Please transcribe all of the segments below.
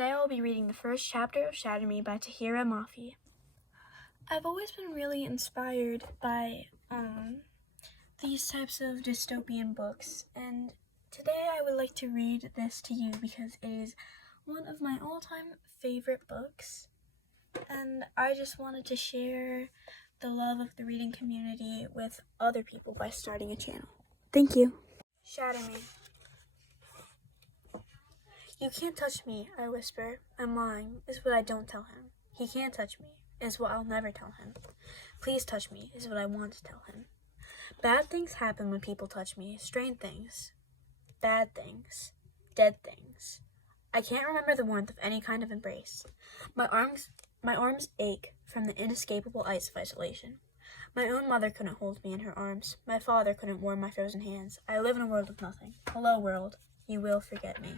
Today I will be reading the first chapter of Shatter by Tahira Mafi. I've always been really inspired by these types of dystopian books, and today I would like to read this to you because it is one of my all-time favorite books, and I just wanted to share the love of the reading community with other people by starting a channel. Thank you. Shatter Me. You can't touch me, I whisper. I'm lying, is what I don't tell him. He can't touch me, is what I'll never tell him. Please touch me, is what I want to tell him. Bad things happen when people touch me, strange things. Bad things. Dead things. I can't remember the warmth of any kind of embrace. My arms ache from the inescapable ice of isolation. My own mother couldn't hold me in her arms. My father couldn't warm my frozen hands. I live in a world of nothing. Hello, world. You will forget me.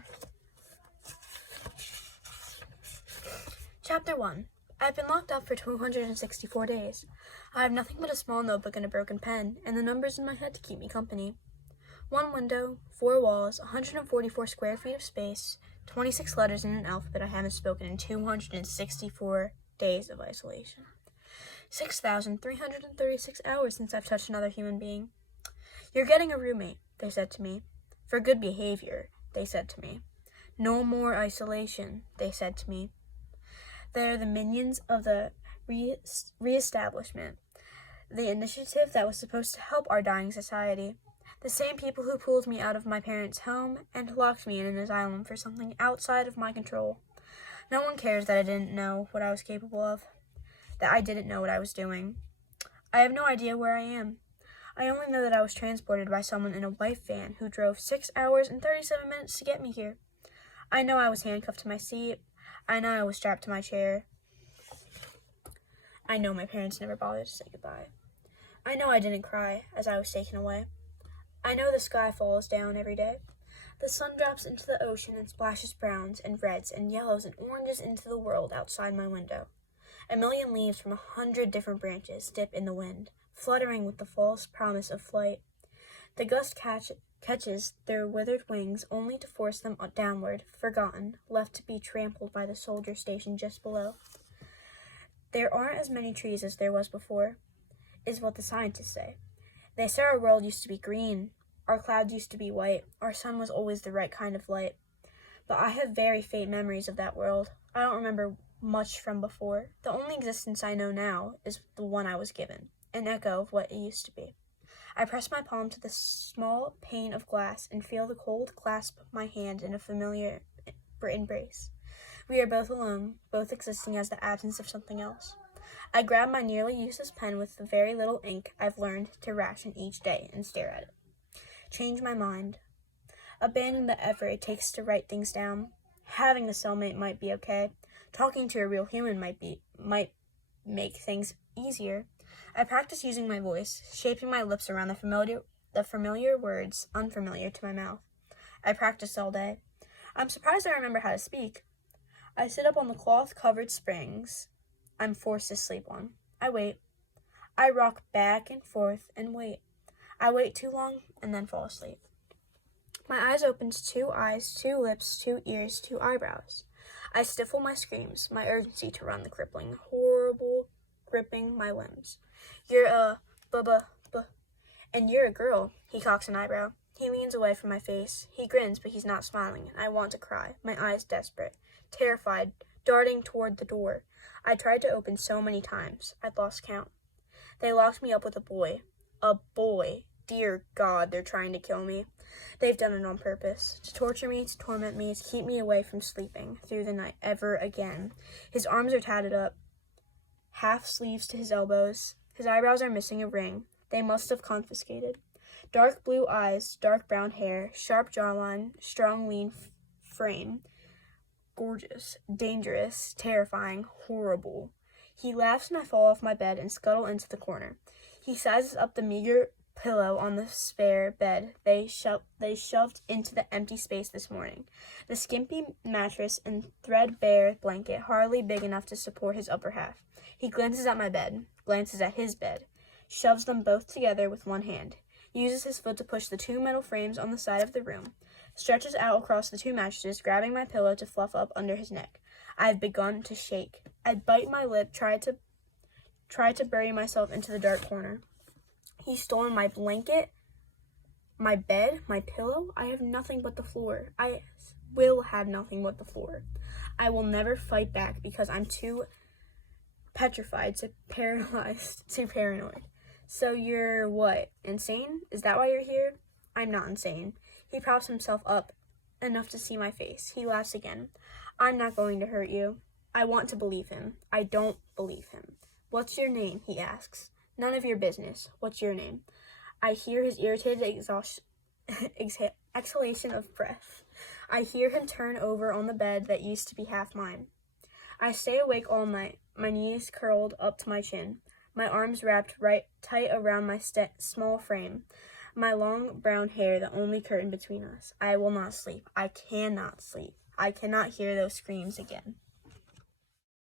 Chapter 1. I've been locked up for 264 days. I have nothing but a small notebook and a broken pen, and the numbers in my head to keep me company. 1 window, 4 walls, 144 square feet of space, 26 letters in an alphabet I haven't spoken in 264 days of isolation. 6,336 hours since I've touched another human being. You're getting a roommate, they said to me. For good behavior, they said to me. No more isolation, they said to me. They're the minions of the reestablishment, the initiative that was supposed to help our dying society. The same people who pulled me out of my parents' home and locked me in an asylum for something outside of my control. No one cares that I didn't know what I was capable of, that I didn't know what I was doing. I have no idea where I am. I only know that I was transported by someone in a white van who drove 6 hours and 37 minutes to get me here. I know I was handcuffed to my seat. I know I was strapped to my chair. I know my parents never bothered to say goodbye. I know I didn't cry as I was taken away. I know the sky falls down every day. The sun drops into the ocean and splashes browns and reds and yellows and oranges into the world outside my window. A million leaves from 100 different branches dip in the wind, fluttering with the false promise of flight. The gust catches their withered wings only to force them downward, forgotten, left to be trampled by the soldier stationed just below. There aren't as many trees as there was before, is what the scientists say. They say our world used to be green, our clouds used to be white, our sun was always the right kind of light. But I have very faint memories of that world. I don't remember much from before. The only existence I know now is the one I was given, an echo of what it used to be. I press my palm to the small pane of glass and feel the cold clasp my hand in a familiar embrace. We are both alone, both existing as the absence of something else. I grab my nearly useless pen with the very little ink I've learned to ration each day and stare at it. Change my mind. Abandon the effort it takes to write things down. Having a cellmate might be okay. Talking to a real human might make things easier. I practice using my voice, shaping my lips around the familiar words unfamiliar to my mouth. I practice all day. I'm surprised I remember how to speak. I sit up on the cloth-covered springs I'm forced to sleep on. I wait. I rock back and forth and wait. I wait too long and then fall asleep. My eyes open to 2 eyes, 2 lips, 2 ears, 2 eyebrows. I stifle my screams, my urgency to run the crippling, horrible gripping my limbs. You're and you're a girl. He cocks an eyebrow. He leans away from my face. He grins, but he's not smiling, and I want to cry, my eyes desperate, terrified, darting toward the door. I tried to open so many times, I'd lost count. They locked me up with a boy. A boy. Dear God, they're trying to kill me. They've done it on purpose, to torture me, to torment me, to keep me away from sleeping through the night ever again. His arms are tatted up, half sleeves to his elbows. His eyebrows are missing a ring. They must have confiscated. Dark blue eyes, dark brown hair, sharp jawline, strong lean frame. Gorgeous, dangerous, terrifying, horrible. He laughs and I fall off my bed and scuttle into the corner. He sizes up the meager pillow on the spare bed they shoved into the empty space this morning. The skimpy mattress and threadbare blanket hardly big enough to support his upper half. He glances at my bed, glances at his bed, shoves them both together with one hand. uses his foot to push the 2 metal frames on the side of the room, stretches out across the 2 mattresses, grabbing my pillow to fluff up under his neck. I have begun to shake. I bite my lip, try to bury myself into the dark corner. He's stolen my blanket, my bed, my pillow. I have nothing but the floor. I will have nothing but the floor. I will never fight back because I'm too petrified, too paralyzed, too paranoid. So you're what, insane? Is that why you're here? I'm not insane. He props himself up enough to see my face. He laughs again. I'm not going to hurt you. I want to believe him. I don't believe him. What's your name? He asks. None of your business. What's your name? I hear his irritated exhalation of breath. I hear him turn over on the bed that used to be half mine. I stay awake all night, my knees curled up to my chin, my arms wrapped right tight around my small frame, my long brown hair the only curtain between us. I will not sleep. I cannot sleep. I cannot hear those screams again.